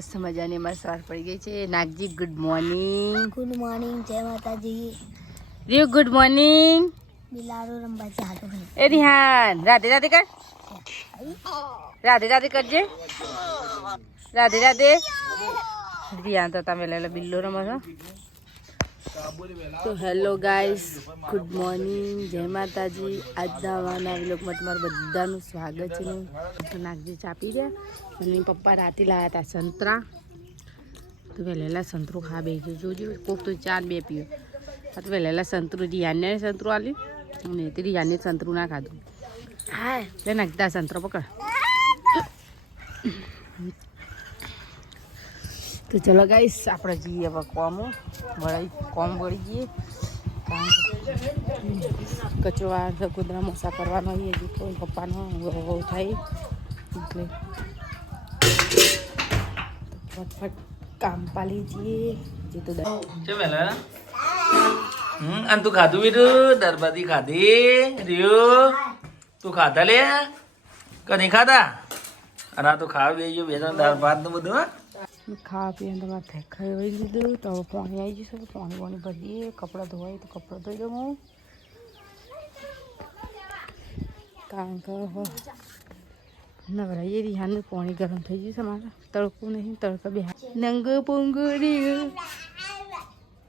મસ્ત મજાની અમારે સવાર પડી ગઈ છે. Nagji good morning. Good morning, જય માતાજી. રીવ ગુડ મોર્નિંગ. બિલાડો રંબા ચાલુ હે. એ રિહાન રાધે રાધે કર. રાધે રાધે કરજે. રાધે રાધે. રિહાન તો તમે લેલો બિલ્લો રમો છો. તો હેલો ગાઈસ, ગુડ મોર્નિંગ, જય માતાજી. આજના વાના વ્લોગમાં તમારું બધાનું સ્વાગત છે. તો નાગજી ચાપી રહ્યા અને પપ્પા રાતે લાવ્યા હતા સંતરા. તો વહેલા સંતરું ખા બે જોજો. કોક તો ચાર બે પીઓ. આ તો વહેલા સંતરું રિયાને સંતરું આલ્યું અને તે રિયાને સંતરું ના ખાધું. હા લે નાખતા સંતરો પકડ. તો ચલો ગાઈસ, આપણે જઈએ હવે કોમ વળી જઈએ. કચરો આ કુદરા મોસા કરવાનો હોય હજી તો પપ્પાનો બહુ થાય એટલે ફટફટ કામ પાલી જઈએ. જે તો અને તું ખાધું બીજું દરબાદી ખાધી રહ્યો તું ખાધા લે કે નહીં ખાધા? અને આ તો ખાવા બેસી બે દાળ ભાત ને બધું. હા ખાવા પીવાનું તમારે ફેંકાઈ વળી દીધું. તો હવે પાણી આવી જશે. પાણી ભરી દઈએ. કપડાં ધોવાય તો કપડાં ધોઈ દઉં હું, કારણ કે નવરાઈએ રિહાનું પાણી ગરમ થઈ ગયું છે. મારે તડકો નહીં, તડકો બે નંગ પોંગડી.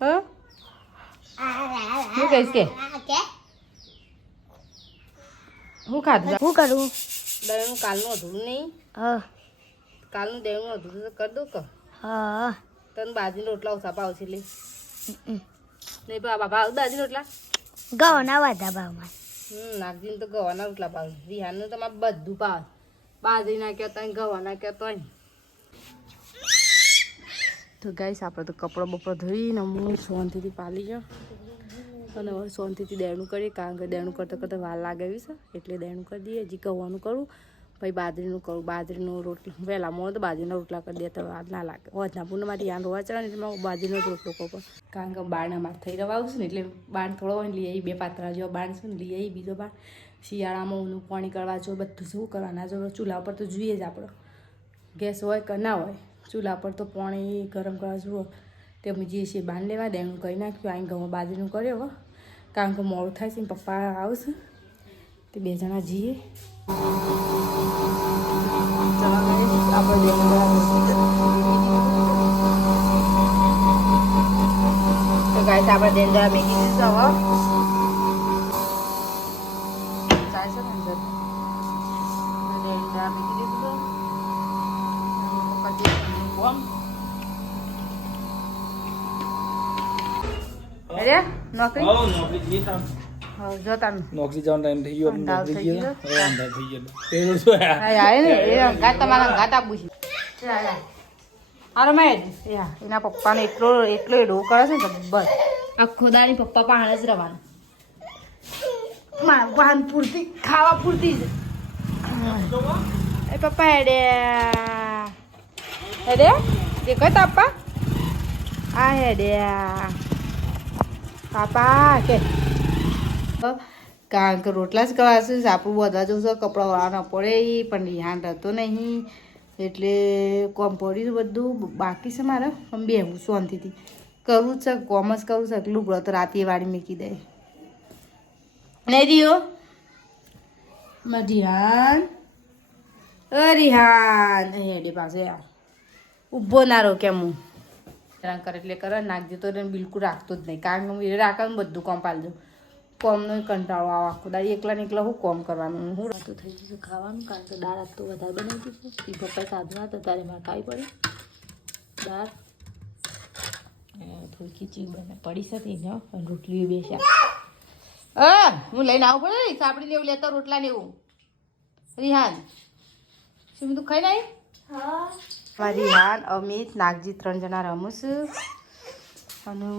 હા શું કહીશ કે હું ખાધું શું કરું? દળનું કાલનું અધૂરું નહીં. હા કાલનું દળનું અધૂરું તો કરી દઉં કે હા. તને બાજરીના રોટલા ઓછા ભાવ છે. લે નહીં બાબા બાજરી રોટલા ઘઉંના વધા ભાવમાં. નાગજીને તો ગવાના રોટલા ભાવે. રિહાનનું તો મારે બધું ભાવે. બાજરી નાખ્યો તો ગવા નાખ્યો તો. તો ગાઈસ, આપણે તો કપડો બપડો ધોઈને હું શાંતિથી પાલી જાઉં અને હવે શાંતિથી દેણું કરીએ, કારણ કે દેણું કરતાં કરતાં વાર લાગે એવી છે એટલે દેણું કરી દઈએ. હજી ગવાનું કરું, પછી બાજરીનું કરું. બાજરીનું રોટલી વહેલા મોડું તો બાજરીના રોટલા કરી દે તો વાર ના લાગે. હોજના પૂર્ણ માટે યાન રોવા ચડે ને એટલે બાજરીનો જ રોટલો કહું, કારણ કે બાણ અમારે થઈ રવા આવશે ને એટલે બાણ થોડો હોય ને લઈ આવી. બે પાત્રા જેવા બાણ છે ને લઈ આવી. બીજો બાણ શિયાળામાં ઊનું પાણી કરવા જો બધું શું કરવાના જો. ચૂલા પર તો જોઈએ જ આપણો, ગેસ હોય કે ના હોય, ચૂલા પર તો પાણી ગરમ કરવા જુઓ. તે અમે જઈએ છીએ બાંધ લેવા. દેણું કરી નાખ્યું. અહીં ઘઉં બાજરીનું કર્યો હવે, કારણ કે મોડું થાય છે. પપ્પા આવશે તે બે જણા જઈએ. આપણે તો ગાય આપણે દેંડા મેગી દીધું હવે ચાલશે ને અંદર. દેંડા મેગી દીધું કોમ. અરે નોકરી જો તારું નોકરી જવાનો ટાઈમ થઈ ગયો. નોકરી ગયો થઈ ગયો પેલું શું ને એ ગાત તમારા ગાત આપું છે. અરે મેં એના પપ્પાને એટલો એડો કરે છે ને બસ આખો દાડી પપ્પા પાસે જ રહેવાનું. મારું પાન પૂરતી ખાવા પૂરતી જ. એ પપ્પા હેડે હેડે દેખો તાપા આ હેડે પાપા કે, કારણ કે રોટલા જ કરવાશે. આપણું બધા જવું છે, કપડાં વાળવાના પડે પણ ધ્યાન રહેતો નહીં એટલે કોમ પડ્યું બધું બાકી છે મારે. પણ બેહું શાંતિથી કરવું જ છે, કોમ જ કરવું છે. એટલું વ્રત રાતે વાળી મૂકી દે નહીં દિયો રિહાન. રિહાન હેડે પાસે ઊભો ના રહો કેમ હું કરે એટલે કરે. નાખજે તો બિલકુલ રાખતો જ નહીં, કારણ કે હું એ રાખે બધું કોમ પાડી દઉં. કોમનો કંટાળો આવે આખો દાડી. એકલા ને એકલા હું કોમ કરવાનું. હું રાતો થઈ જશે ખાવાનું, કારણ કે દાળ આજ તો વધારે બનાવી દીધું. એ પપ્પાએ સાધવા હતા ત્યારે મારે ખાવી પડી દાળ. થોડી ખીચડી બને પડી શકે ને રોટલી બેસ્યા. હું લઈને આવું પડે ને સાપડી લેવું લેતો રોટલા ને એવું. રિહાન શું તું ખાઈ નાઈ? મારી રિહાન, અમિત, નાગજી 3 જણા રમું છું. અને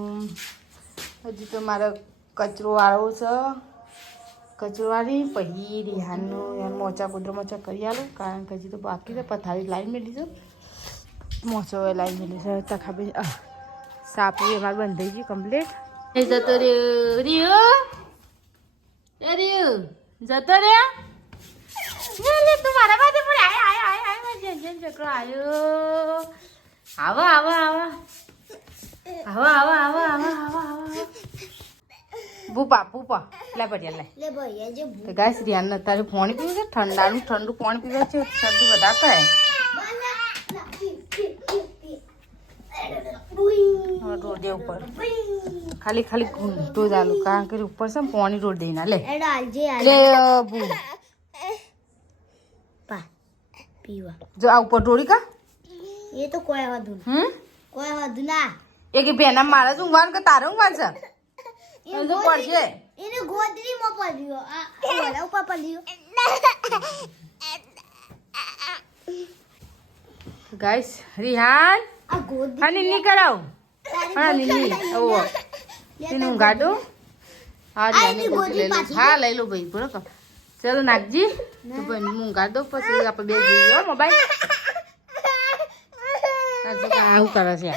હજી તો મારે કચરો વાળવો છે. કચરો વાળી પછી રિહાનનું યાર મોચા કુદરો મોચા કરી આલો, કારણ કે હજી તો બાકી છે. પથારી લાઈન મેળવી છે, મોચો લાઈન મેળવી છે. તખાબી સાપડી અમારે બંધાઈ ગયું કમ્પ્લીટ. એ જતો રહ્યો રહ્યો જતો રહ્યા. તું મારા પાસે પણ આય આય આય આય જન જકરો આવ્યો. આવા આવા આવા આવા આવા આવા આવા આવા આવા પૂપા પૂપા લે પડિયા લે લે ભાઈ જે તો ગાઈસ રિયાન તારે પાણી પીવું છે ઠંડાનું ઠંડુ પાણી પીવે છે ઠંડુ વધારે થાય રોડે ઉપર ખાલી ખાલી ઘૂંટો ચાલુ કારણ કે ઉપર છે ને પાણી રોડ દઈને લે એડા આલજે લે બુ પા પીવા જો આ ઉપર ઢોળી કા એ તો કોઈ વાંધો હમ કોઈ વાંધો ના એ કે બેના મારા જ ઊંઘવાનું કે તારે ઊંઘવાનું છે હજુ પડશે એને ગોદરીમાં પડ્યો આ ઓલા ઉપર પડ્યો ગાઈસ રિહાન આ ગોદરી હા નીની કરાવ હા નીની ઓ એને ઊંઘાડો હા જાને ગોદી લઈ લો હા લઈ લો ભાઈ બરોબર ચલો નાગજી તો ભાઈ ઊંઘાડો પછી આપણે બે જોઈએ મોબાઈલ આ જો આવું કરે છે